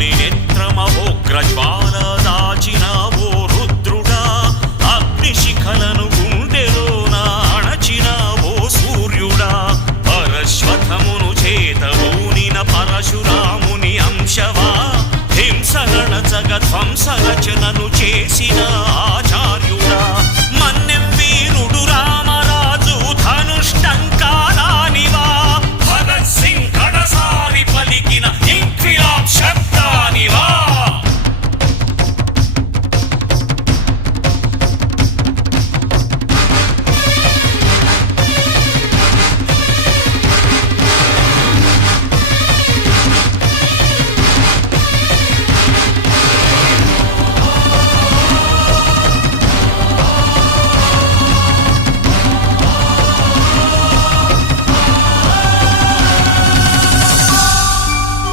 అగ్ని నేత్రమహోగ్రజ్వాల దాచినావో రుద్రుడా అగ్నిశిఖలను గుండెలోన అణచినావో సూర్యుడా పరశ్వథమును చేతబూనిన పరశురాముని అంశవా హింసగణ జగధ్వంస రచనను చేసిన